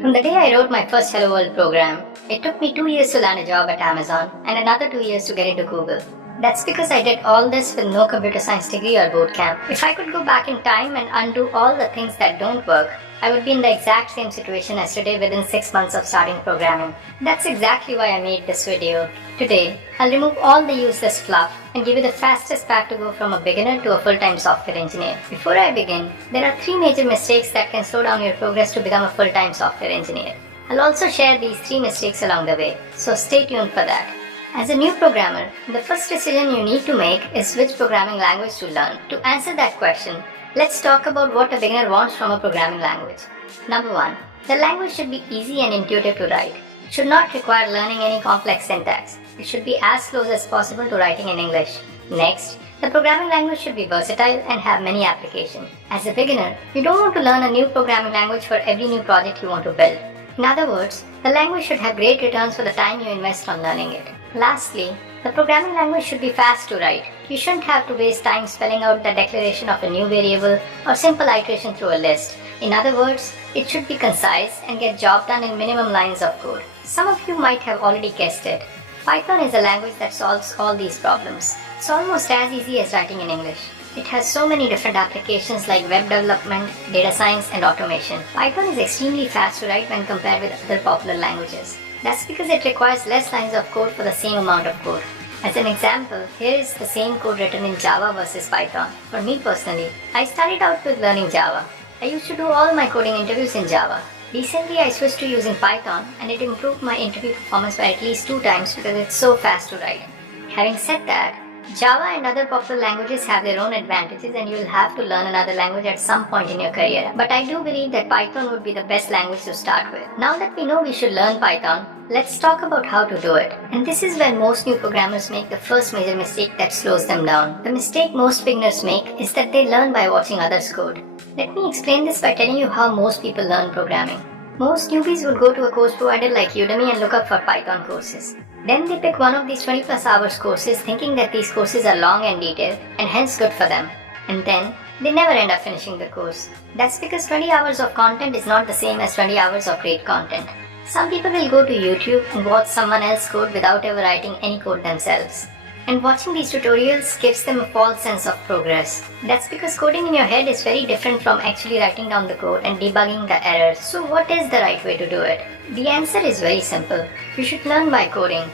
From the day I wrote my first Hello World program, it took me 2 years to land a job at Amazon and another 2 years to get into Google. That's because I did all this with no computer science degree or boot camp. If I could go back in time and undo all the things that don't work, I would be in the exact same situation as today within 6 months of starting programming. That's exactly why I made this video. Today, I'll remove all the useless fluff and give you the fastest path to go from a beginner to a full-time software engineer. Before I begin, there are 3 major mistakes that can slow down your progress to become a full-time software engineer. I'll also share these 3 mistakes along the way, so stay tuned for that. As a new programmer, the first decision you need to make is which programming language to learn. To answer that question, let's talk about what a beginner wants from a programming language. Number 1. The language should be easy and intuitive to write. It should not require learning any complex syntax. It should be as close as possible to writing in English. Next, the programming language should be versatile and have many applications. As a beginner, you don't want to learn a new programming language for every new project you want to build. In other words, the language should have great returns for the time you invest on learning it. Lastly, the programming language should be fast to write. You shouldn't have to waste time spelling out the declaration of a new variable or simple iteration through a list. In other words, it should be concise and get job done in minimum lines of code. Some of you might have already guessed it. Python is a language that solves all these problems. It's almost as easy as writing in English. It has so many different applications like web development, data science, and automation. Python is extremely fast to write when compared with other popular languages. That's because it requires less lines of code for the same amount of code. As an example, here is the same code written in Java versus Python. For me personally, I started out with learning Java. I used to do all my coding interviews in Java. Recently, I switched to using Python and it improved my interview performance by at least 2 times because it's so fast to write. Having said that, Java and other popular languages have their own advantages and you will have to learn another language at some point in your career. But I do believe that Python would be the best language to start with. Now that we know we should learn Python, let's talk about how to do it. And this is where most new programmers make the first major mistake that slows them down. The mistake most beginners make is that they learn by watching others code. Let me explain this by telling you how most people learn programming. Most newbies would go to a course provider like Udemy and look up for Python courses. Then they pick one of these 20+ hours courses thinking that these courses are long and detailed and hence good for them. And then they never end up finishing the course. That's because 20 hours of content is not the same as 20 hours of great content. Some people will go to YouTube and watch someone else code without ever writing any code themselves. And watching these tutorials gives them a false sense of progress. That's because coding in your head is very different from actually writing down the code and debugging the errors. So what is the right way to do it? The answer is very simple. You should learn by coding.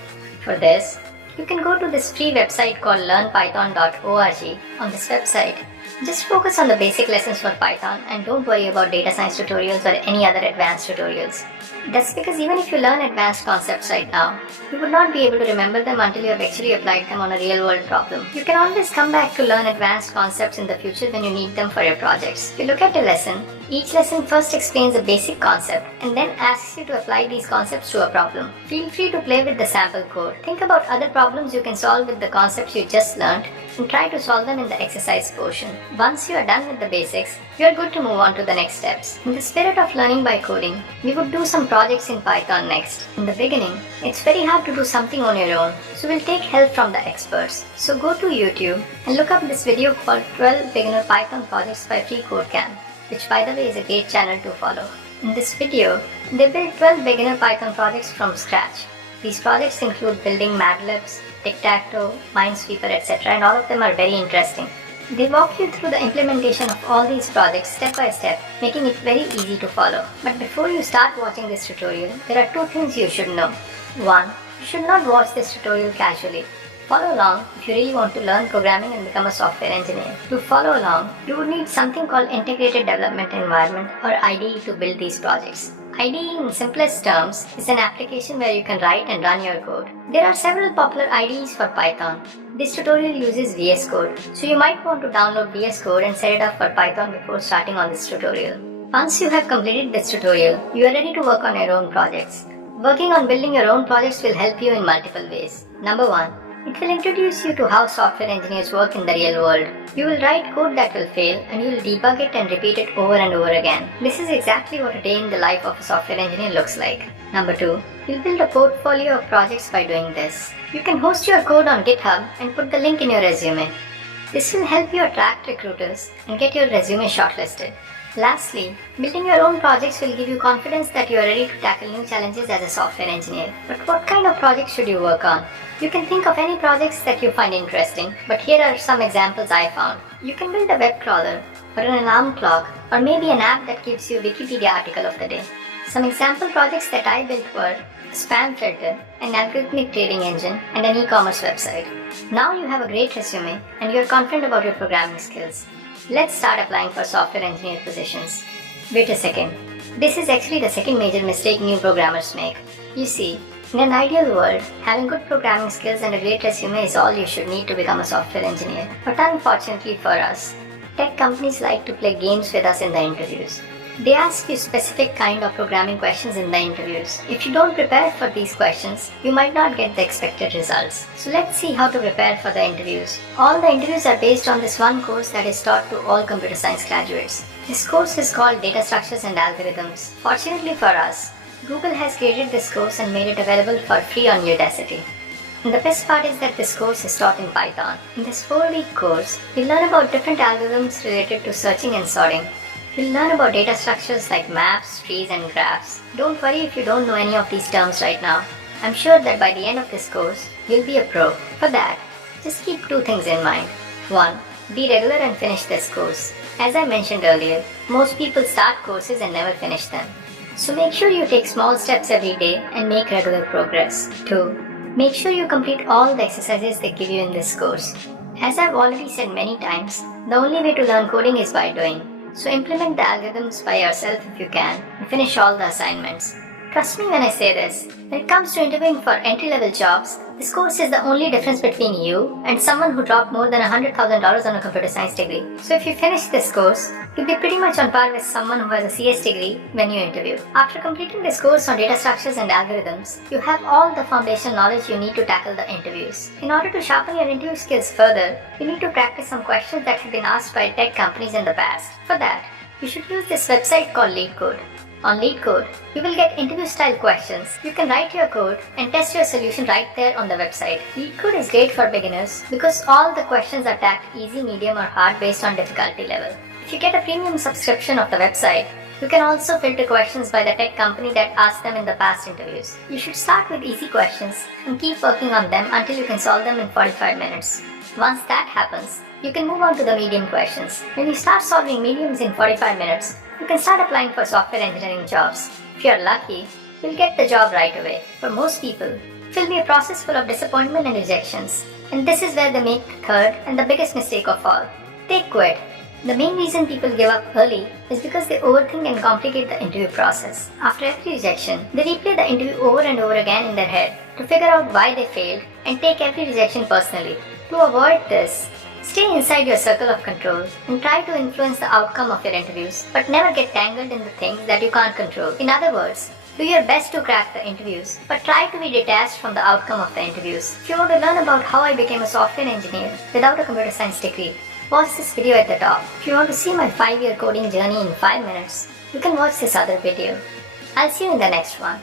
For this, you can go to this free website called learnpython.org. On this website, just focus on the basic lessons for Python and don't worry about data science tutorials or any other advanced tutorials. That's because even if you learn advanced concepts right now, you would not be able to remember them until you have actually applied them on a real-world problem. You can always come back to learn advanced concepts in the future when you need them for your projects. If you look at a lesson, each lesson first explains a basic concept and then asks you to apply these concepts to a problem. Feel free to play with the sample code. Think about other problems you can solve with the concepts you just learned and try to solve them in the exercise portion. Once you are done with the basics, you are good to move on to the next steps. In the spirit of learning by coding, we would do some projects in Python next. In the beginning, it's very hard to do something on your own, so we'll take help from the experts. So go to YouTube and look up this video called 12 Beginner Python Projects by FreeCodeCamp, which by the way is a great channel to follow. In this video, they built 12 beginner Python projects from scratch. These projects include building Madlibs, Tic-Tac-Toe, Minesweeper, etc. and all of them are very interesting. They walk you through the implementation of all these projects step by step, making it very easy to follow. But before you start watching this tutorial, there are 2 things you should know. 1. You should not watch this tutorial casually. Follow along if you really want to learn programming and become a software engineer. To follow along, you would need something called Integrated Development Environment or IDE to build these projects. IDE in simplest terms is an application where you can write and run your code. There are several popular IDEs for Python. This tutorial uses VS Code, so you might want to download VS Code and set it up for Python before starting on this tutorial. Once you have completed this tutorial, you are ready to work on your own projects. Working on building your own projects will help you in multiple ways. Number 1. It will introduce you to how software engineers work in the real world. You will write code that will fail and you will debug it and repeat it over and over again. This is exactly what a day in the life of a software engineer looks like. Number 2. You'll build a portfolio of projects by doing this. You can host your code on GitHub and put the link in your resume. This will help you attract recruiters and get your resume shortlisted. Lastly, building your own projects will give you confidence that you are ready to tackle new challenges as a software engineer. But what kind of projects should you work on? You can think of any projects that you find interesting, but here are some examples I found. You can build a web crawler, or an alarm clock, or maybe an app that gives you a Wikipedia article of the day. Some example projects that I built were a spam filter, an algorithmic trading engine, and an e-commerce website. Now you have a great resume and you are confident about your programming skills. Let's start applying for software engineer positions. Wait a second. This is actually the second major mistake new programmers make. You see, in an ideal world, having good programming skills and a great resume is all you should need to become a software engineer. But unfortunately for us, tech companies like to play games with us in the interviews. They ask you specific kind of programming questions in the interviews. If you don't prepare for these questions, you might not get the expected results. So let's see how to prepare for the interviews. All the interviews are based on this one course that is taught to all computer science graduates. This course is called Data Structures and Algorithms. Fortunately for us, Google has created this course and made it available for free on Udacity. And the best part is that this course is taught in Python. In this 4-week course, you'll learn about different algorithms related to searching and sorting. You'll learn about data structures like maps, trees, and graphs. Don't worry if you don't know any of these terms right now. I'm sure that by the end of this course, you'll be a pro. For that, just keep 2 things in mind. 1. Be regular and finish this course. As I mentioned earlier, most people start courses and never finish them. So make sure you take small steps every day and make regular progress. 2. Make sure you complete all the exercises they give you in this course. As I've already said many times, the only way to learn coding is by doing. So implement the algorithms by yourself if you can and finish all the assignments. Trust me when I say this, when it comes to interviewing for entry-level jobs, this course is the only difference between you and someone who dropped more than $100,000 on a computer science degree. So if you finish this course, you'll be pretty much on par with someone who has a CS degree when you interview. After completing this course on data structures and algorithms, you have all the foundational knowledge you need to tackle the interviews. In order to sharpen your interview skills further, you need to practice some questions that have been asked by tech companies in the past. For that, you should use this website called LeetCode. On LeetCode, you will get interview-style questions. You can write your code and test your solution right there on the website. LeetCode is great for beginners because all the questions are tagged easy, medium, or hard based on difficulty level. If you get a premium subscription of the website, you can also filter questions by the tech company that asked them in the past interviews. You should start with easy questions and keep working on them until you can solve them in 45 minutes. Once that happens, you can move on to the medium questions. When you start solving mediums in 45 minutes, you can start applying for software engineering jobs. If you're lucky, you'll get the job right away. For most people, it will be a process full of disappointment and rejections. And this is where they make the third and the biggest mistake of all. They quit. The main reason people give up early is because they overthink and complicate the interview process. After every rejection, they replay the interview over and over again in their head to figure out why they failed and take every rejection personally. To avoid this, stay inside your circle of control and try to influence the outcome of your interviews, but never get tangled in the things that you can't control. In other words, do your best to crack the interviews, but try to be detached from the outcome of the interviews. If you want to learn about how I became a software engineer without a computer science degree, watch this video at the top. If you want to see my 5-year coding journey in 5 minutes, you can watch this other video. I'll see you in the next one.